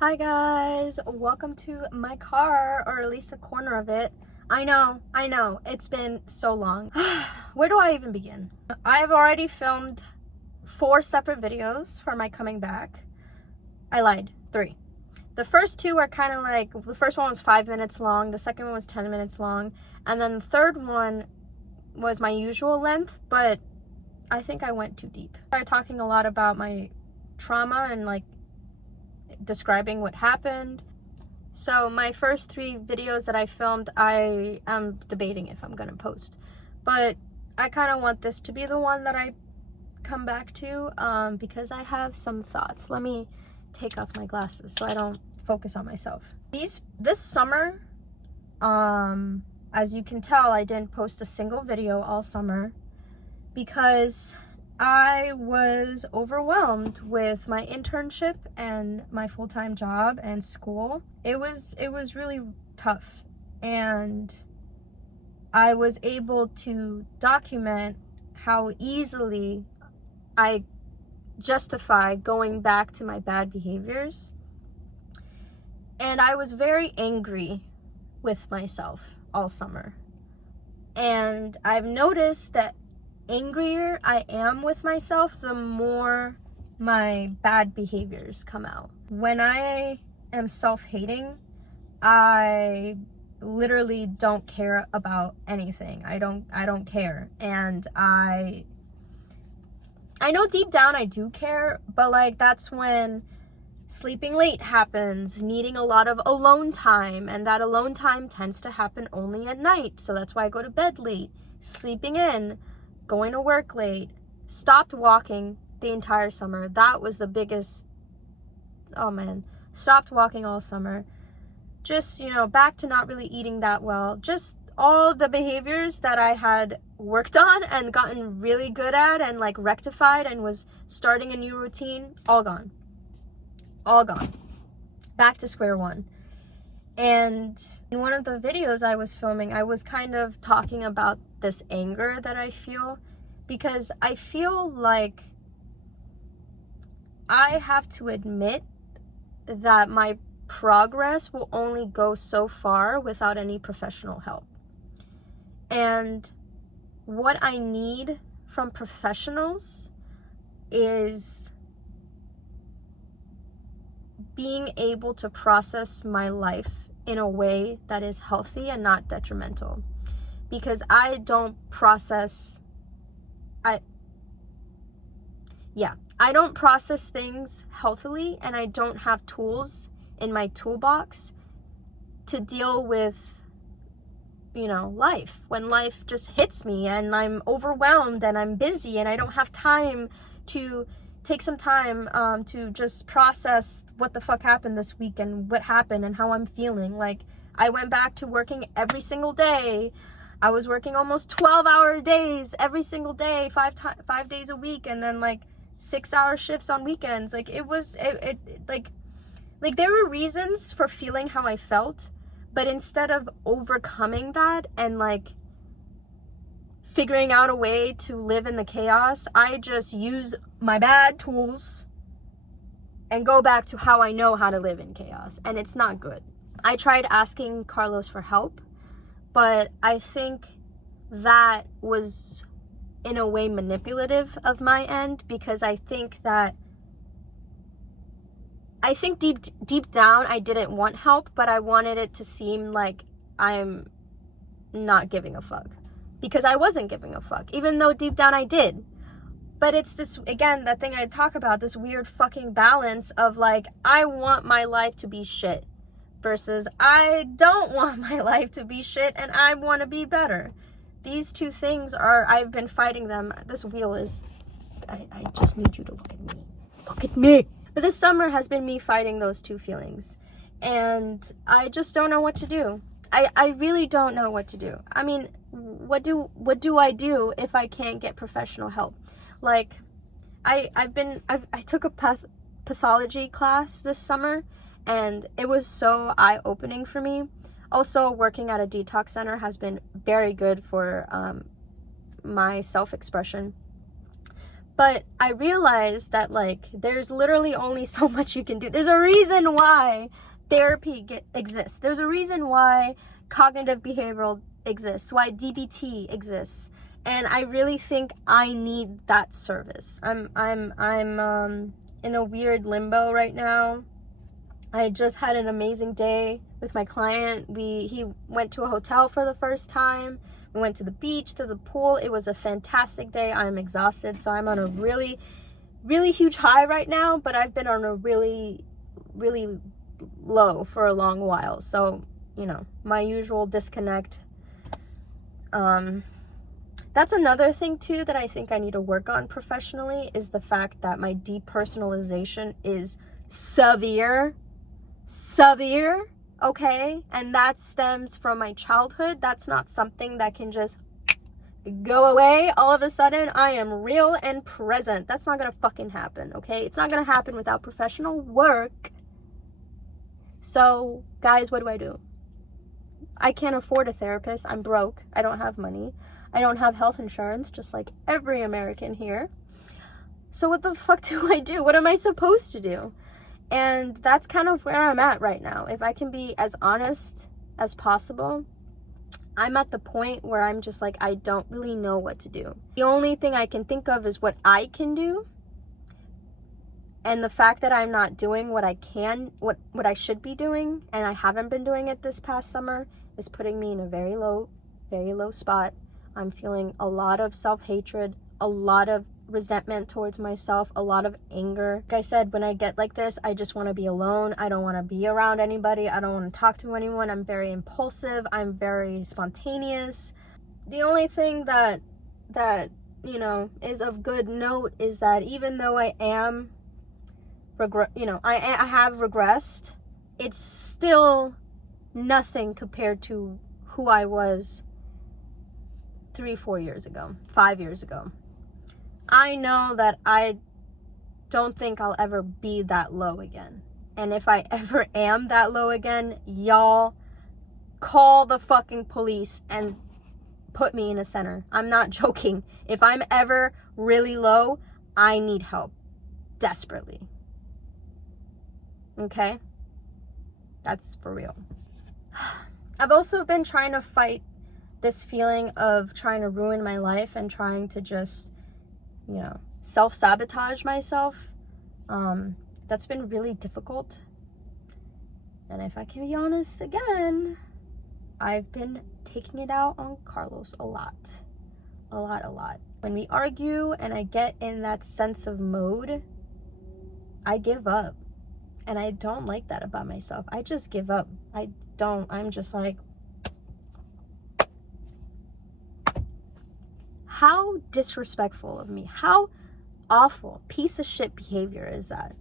Hi guys, welcome to my car, or at least a corner of it. I know, it's been so long. Where do I even begin? I've already filmed 4 separate videos for my coming back. I lied, 3. The first 2 are kind of like, the first one was 5 minutes long, the second one was 10 minutes long, and then the third one was my usual length, but I think I went too deep. I started talking a lot about my trauma and like describing what happened. So my first 3 videos that I filmed, I am debating if I'm gonna post, but I kind of want this to be the one that I come back to because I have some thoughts. Let me take off my glasses so I don't focus on myself. This summer, as you can tell, I didn't post a single video all summer because I was overwhelmed with my internship and my full-time job and school. It was really tough, and I was able to document how easily I justify going back to my bad behaviors. And I was very angry with myself all summer. And I've noticed that angrier I am with myself, the more my bad behaviors come out. When I am self-hating, I literally don't care about anything. I don't care. And I know deep down I do care, but like that's when sleeping late happens, needing a lot of alone time, and that alone time tends to happen only at night. So that's why I go to bed late, sleeping in, going to work late, stopped walking the entire summer. That was the biggest, oh man, stopped walking all summer. Just, back to not really eating that well. Just all the behaviors that I had worked on and gotten really good at and like rectified and was starting a new routine, all gone. All gone. Back to square one. And in one of the videos I was filming, I was kind of talking about this anger that I feel, because I feel like I have to admit that my progress will only go so far without any professional help. And what I need from professionals is being able to process my life in a way that is healthy and not detrimental. Because I don't process things healthily, and I don't have tools in my toolbox to deal with, life. When life just hits me and I'm overwhelmed and I'm busy and I don't have time to take some time to just process what the fuck happened this week and what happened and how I'm feeling. Like, I went back to working every single day. I was working almost 12-hour days every single day, 5 days a week, and then like 6-hour shifts on weekends. Like, it there were reasons for feeling how I felt, but instead of overcoming that and like figuring out a way to live in the chaos, I just use my bad tools and go back to how I know how to live in chaos, and it's not good. I tried asking Carlos for help, but I think that was in a way manipulative of my end, because I think deep down I didn't want help, but I wanted it to seem like I'm not giving a fuck, because I wasn't giving a fuck, even though deep down I did. But it's this, again, that thing I talk about, this weird fucking balance of like, I want my life to be shit versus I don't want my life to be shit and I want to be better. These two things I've been fighting them. This wheel is, I just need you to look at me. Look at me. But this summer has been me fighting those two feelings, and I just don't know what to do. I really don't know what to do. I mean, what do I do if I can't get professional help? Like, I took a pathology class this summer, and it was so eye-opening for me. Also, working at a detox center has been very good for my self-expression. But I realized that, like, there's literally only so much you can do. There's a reason why therapy exists. There's a reason why cognitive behavioral exists, why DBT exists. And I really think I need that service. I'm in a weird limbo right now. I just had an amazing day with my client. He went to a hotel for the first time. We went to the beach, to the pool. It was a fantastic day. I'm exhausted, so I'm on a really, really huge high right now, but I've been on a really, really low for a long while. So, you know, my usual disconnect. That's another thing too that I think I need to work on professionally, is the fact that my depersonalization is severe, okay? And that stems from my childhood. That's not something that can just go away all of a sudden. I am real and present. That's not gonna fucking happen, okay? It's not gonna happen without professional work. So, guys, what do? I can't afford a therapist. I'm broke. I don't have money. I don't have health insurance, just like every American here. So what the fuck do I do? What am I supposed to do? And that's kind of where I'm at right now. If I can be as honest as possible, I'm at the point where I'm just like, I don't really know what to do. The only thing I can think of is what I can do. And the fact that I'm not doing what I can, what I should be doing, and I haven't been doing it this past summer, is putting me in a very low spot. I'm feeling a lot of self-hatred, a lot of resentment towards myself, a lot of anger. Like I said, when I get like this, I just want to be alone. I don't want to be around anybody. I don't want to talk to anyone. I'm very impulsive. I'm very spontaneous. The only thing that you know, is of good note is that even though I am I have regressed, it's still nothing compared to who I was 3-4 years ago, 5 years ago. I know that I don't think I'll ever be that low again. And if I ever am that low again, y'all call the fucking police and put me in a center. I'm not joking. If I'm ever really low, I need help desperately. Okay? That's for real. I've also been trying to fight this feeling of trying to ruin my life and trying to just, you know, self-sabotage myself. That's been really difficult. And if I can be honest again, I've been taking it out on Carlos a lot. When we argue and I get in that sense of mode, I give up. And I don't like that about myself. I just give up. I'm just like, how disrespectful of me. How awful, piece of shit behavior is that?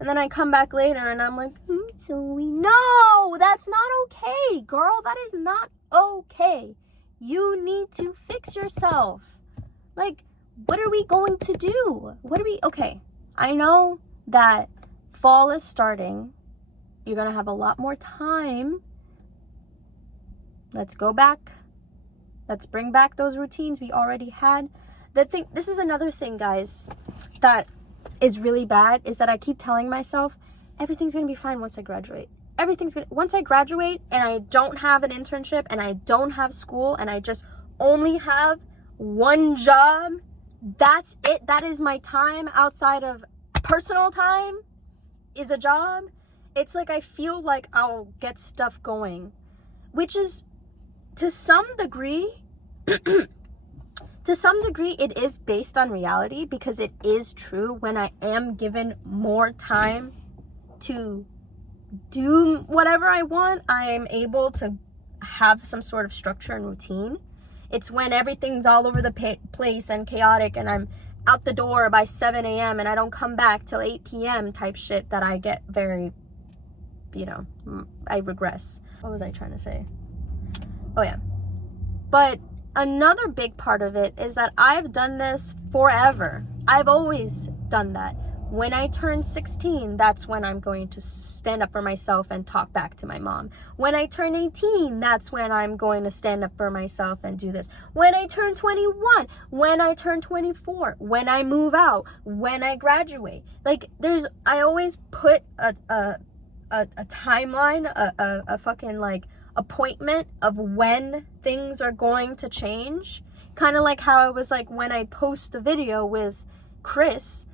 And then I come back later and I'm like, Zoe, no, that's not okay, girl. That is not okay. You need to fix yourself. Like, what are we going to do? Okay, I know that fall is starting. You're going to have a lot more time. Let's go back. Let's bring back those routines we already had. This is another thing, guys, that is really bad, is that I keep telling myself, everything's going to be fine once I graduate. Once I graduate and I don't have an internship and I don't have school and I just only have one job, that's it. That is my time outside of personal time is a job. It's like I feel like I'll get stuff going, which is to some degree it is based on reality, because it is true. When I am given more time to do whatever I want, I am able to have some sort of structure and routine. It's when everything's all over the place and chaotic and I'm out the door by 7 a.m. and I don't come back till 8 p.m. type shit that I get very, I regress. What was I trying to say? Oh yeah. But another big part of it is that I've done this forever. I've always done that. When I turn 16, that's when I'm going to stand up for myself and talk back to my mom. When I turn 18, that's when I'm going to stand up for myself and do this. When I turn 21, when I turn 24, when I move out, when I graduate. Like, I always put a timeline, a fucking, like, appointment of when things are going to change. Kind of like how it was like when I post the video with Chris,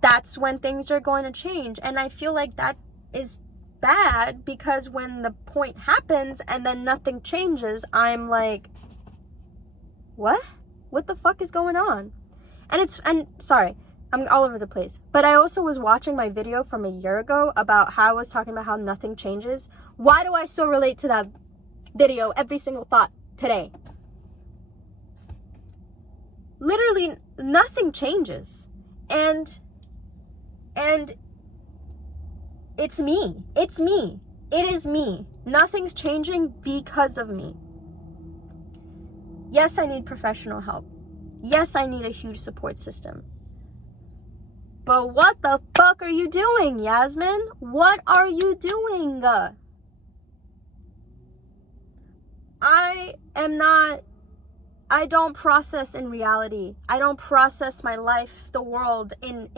that's when things are going to change. And I feel like that is bad, because when the point happens and then nothing changes, I'm like, what the fuck is going on? And sorry, I'm all over the place, but I also was watching my video from a year ago about how I was talking about how nothing changes. Why do I still relate to that video, every single thought today? Literally nothing changes. And it's me. It's me. It is me. Nothing's changing because of me. Yes, I need professional help. Yes, I need a huge support system. But what the fuck are you doing, Yasmin? What are you doing? I don't process in reality. I don't process my life, the world, in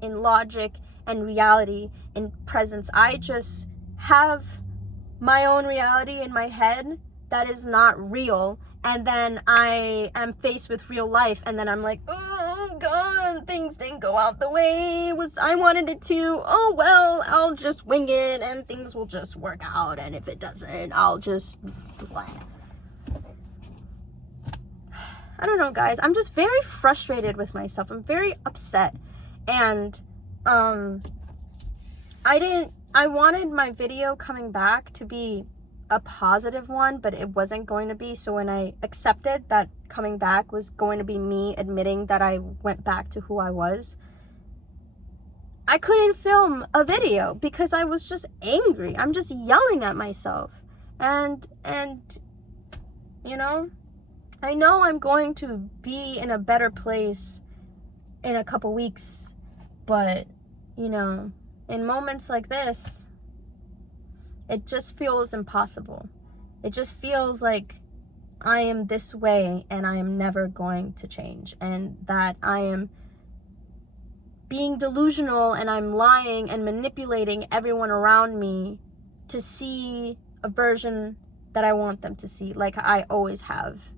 logic and reality, in presence. I just have my own reality in my head that is not real. And then I am faced with real life. And then I'm like, oh God, things didn't go out the way I wanted it to. Oh, well, I'll just wing it and things will just work out. And if it doesn't, I'll just... I don't know, guys. I'm just very frustrated with myself. I'm very upset. And I wanted my video coming back to be a positive one, but it wasn't going to be. So when I accepted that coming back was going to be me admitting that I went back to who I was, I couldn't film a video because I was just angry. I'm just yelling at myself. And you know, I know I'm going to be in a better place in a couple weeks, but, you know, in moments like this, it just feels impossible. It just feels like I am this way and I am never going to change, and that I am being delusional and I'm lying and manipulating everyone around me to see a version that I want them to see, like I always have.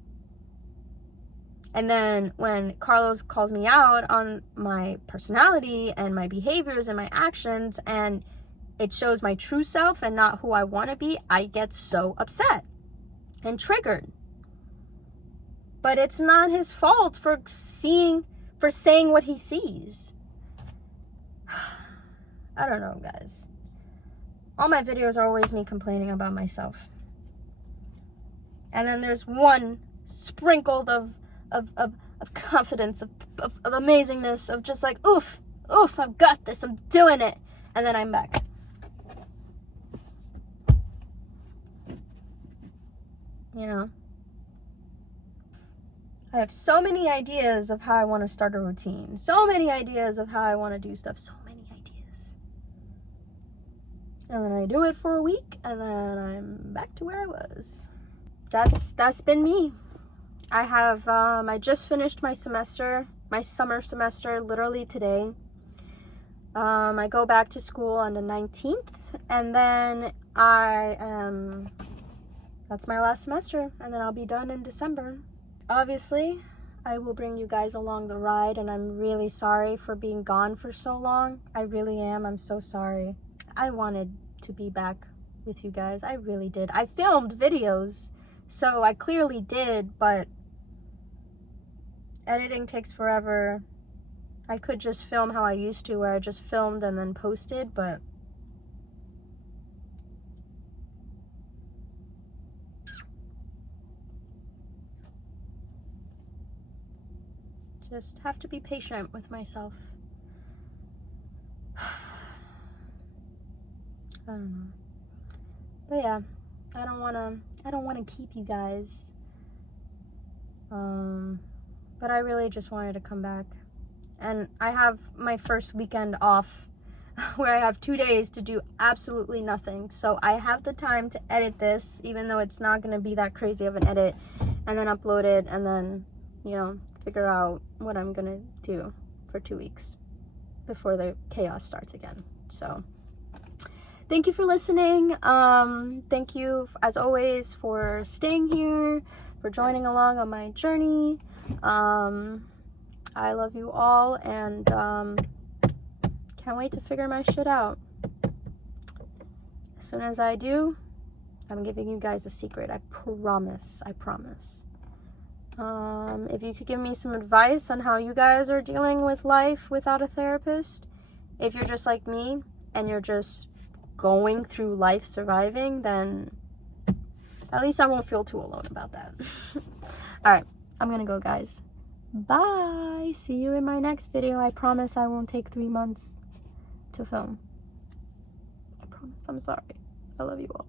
And then when Carlos calls me out on my personality and my behaviors and my actions, and it shows my true self and not who I want to be, I get so upset and triggered. But it's not his fault for saying what he sees. I don't know, guys. All my videos are always me complaining about myself. And then there's one sprinkled of confidence, of amazingness, of just like, oof, I've got this, I'm doing it. And then I'm back. You know? I have so many ideas of how I want to start a routine. So many ideas of how I want to do stuff. So many ideas. And then I do it for a week, and then I'm back to where I was. That's been me. I just finished my summer semester, literally today. I go back to school on the 19th, and then that's my last semester, and then I'll be done in December. Obviously, I will bring you guys along the ride, and I'm really sorry for being gone for so long. I really am. I'm so sorry. I wanted to be back with you guys. I really did. I filmed videos, so I clearly did, but editing takes forever. I could just film how I used to, where I just filmed and then posted, but just have to be patient with myself. I don't know. But yeah, I don't want to keep you guys. But I really just wanted to come back and I have my first weekend off where I have 2 days to do absolutely nothing. So I have the time to edit this, even though it's not going to be that crazy of an edit, and then upload it, and then, you know, figure out what I'm going to do for 2 weeks before the chaos starts again. So thank you for listening. Thank you, as always, for staying here, for joining along on my journey. I love you all, and can't wait to figure my shit out. As soon as I do, I'm giving you guys a secret. I promise. If you could give me some advice on how you guys are dealing with life without a therapist, if you're just like me and you're just going through life surviving, then at least I won't feel too alone about that. All right, I'm gonna go, guys. Bye. See you in my next video. I promise I won't take 3 months to film. I promise. I'm sorry. I love you all.